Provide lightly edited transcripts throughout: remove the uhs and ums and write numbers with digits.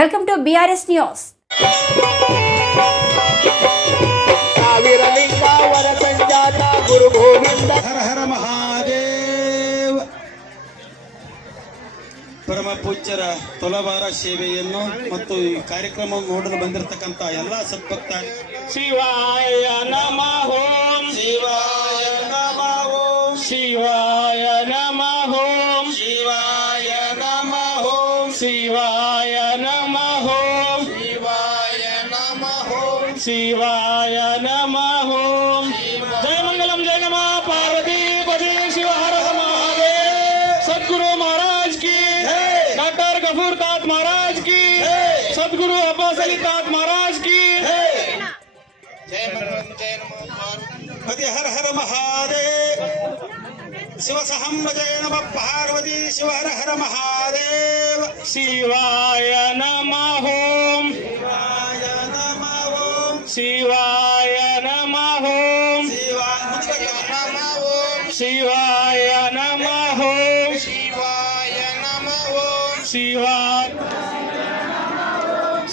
Welcome to BRS News. ಹರ ಹರ ಮಹಾದೇವ್. ಪರಮ ಪೂಜ್ಯರ ತುಲಭಾರ ಸೇವೆಯನ್ನು ಮತ್ತು ಈ ಕಾರ್ಯಕ್ರಮವನ್ನು ನೋಡಲು ಬಂದಿರತಕ್ಕಂತ ಎಲ್ಲ ಸದ್ಭಕ್ತ ಶಿವಾಯ ನಮಃ ಓಂ ಶಿವಾಯ ನಮಃ ಓಂ ಶಿವಾಯ ನಮಃ ಓಂ ಶಿವಾಯ ನಮಃ ಓಂ ಶಿವಾಯ ನಮಃ ಓಂ ಶಿವಾಯ ನಮಃ ಓಂ ಶಿವಾಯ ನಮಃ ಓಂ ಜಯ ಮಂಗಲಂ ಜಯ ನಮಃ ಪಾರ್ವತಿ ಪತಿ ಶಿವ ಹರ ಮಹಾದೇವ್. सदगुरु महाराज की डॉक्टर गफूर तात महाराज की सदगुरु अब्बास अली तात महाराज की ಜಯ ಮಂಗಲಂ ಜಯ ನಮಃ ಪತಿ ಹರ ಹರ ಮಹಾದೇವ್. ಶಿವ ಸಹಂಬ ಜಯ ನಮಃ ಪಾರ್ವತಿ ಶಿವ ಹರ ಹರ ಮಹಾದೇವ್. ಶಿವಾಯ ನಮಃ ಓಂ ಶಿವಾಯ ನಮಃ ಓಂ ಶಿವಾಯ ನಮಃ ಓಂ ಶಿವಾಯ ನಮಃ ಓಂ ಶಿವಾಯ ನಮಃ ಓಂ ಶಿವಾಯ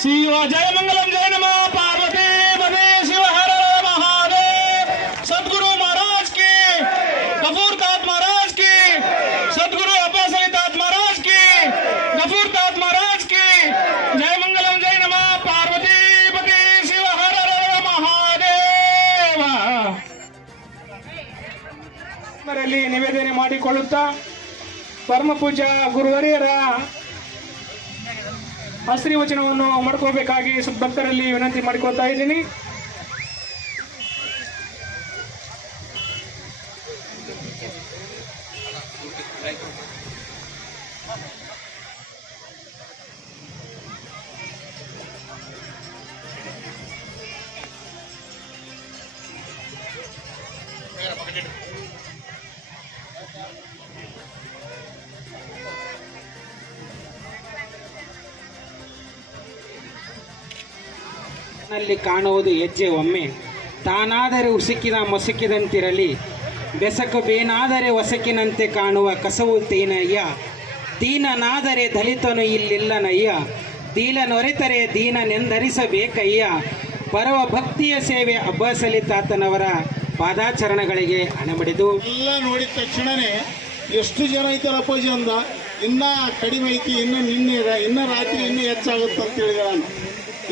ಶಿವ ಜಯ ಮಂಗಲಂ ಜಯ ನಮಃ ಪಾರ್ವತಿ ಪದೇ ಶಿವ ಹರ ಮಹಾದೇವ್. सदगुरु महाराज की गफूर तात महाराज की सदगुरु अब्बास अली तात महाराज की गफूर तात महाराज की जय मंगलम जय नमः पार्वती पति शिव हर ಮಹಾದೇವ. ರಲ್ಲಿ ನಿವೇದನೆ ಮಾಡಿಕೊಳ್ಳುತ್ತಾ ಪರಮ ಪೂಜ್ಯ ಗುರುವರಿಯರ ಆಶೀರ್ವಚನವನ್ನು ಮಾಡ್ಕೋಬೇಕಾಗಿ ಭಕ್ತರಲ್ಲಿ ವಿನಂತಿ ಮಾಡಿಕೊಳ್ತಾ ಇದ್ದೀನಿ. ನಲ್ಲಿ ಕಾಣುವುದು ಹೆಜ್ಜೆ ಒಮ್ಮೆ, ತಾನಾದರೆ ಉಸುಕಿದ ಮೊಸಕಿದಂತಿರಲಿ, ಬೆಸಕು ಬೇನಾದರೆ ಹೊಸಕಿನಂತೆ ಕಾಣುವ ಕಸವು ತೇನಯ್ಯ, ದೀನನಾದರೆ ದಲಿತನು ಇಲ್ಲಿಲ್ಲನಯ್ಯ, ದೀಲನೊರೆತರೆ ದೀನನೆಂದರಿಸಬೇಕಯ್ಯ. ಪರವ ಭಕ್ತಿಯ ಸೇವೆ ಅಬ್ಬಾಸ್ ಅಲಿ ತಾತನವರ ಪಾದಾಚರಣಗಳಿಗೆ ಅಣಬಡಿದು ಎಲ್ಲ ನೋಡಿದ ತಕ್ಷಣನೇ ಎಷ್ಟು ಜನ ಐತಾರಪ್ಪ ಅಂದ, ಇನ್ನ ಕಡಿಮೆ ಐತಿ, ಇನ್ನ ರಾತ್ರಿ ಇನ್ನೂ ಹೆಚ್ಚಾಗುತ್ತೆ ಅಂತ ಹೇಳಿದ ನಾನು.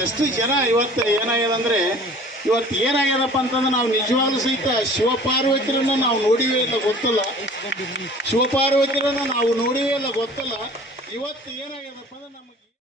ಎಷ್ಟು ಜನ ಇವತ್ತು ಏನಾಗ್ಯದಂದ್ರೆ, ಇವತ್ತು ಏನಾಗ್ಯದಪ್ಪ ಅಂತಂದ್ರೆ ನಾವು ನಿಜವಾಗ್ಲೂ ಸಹಿತ ಶಿವಪಾರ್ವತಿರನ್ನ ನಾವು ನೋಡಿವೇ ಇಲ್ಲ ಗೊತ್ತಲ್ಲ, ಶಿವಪಾರ್ವತಿರನ್ನ ನಾವು ನೋಡಿವೇ ಇಲ್ಲ ಗೊತ್ತಲ್ಲ. ಇವತ್ತು ಏನಾಗ್ಯದಪ್ಪ ಅಂದ್ರೆ ನಮಗೆ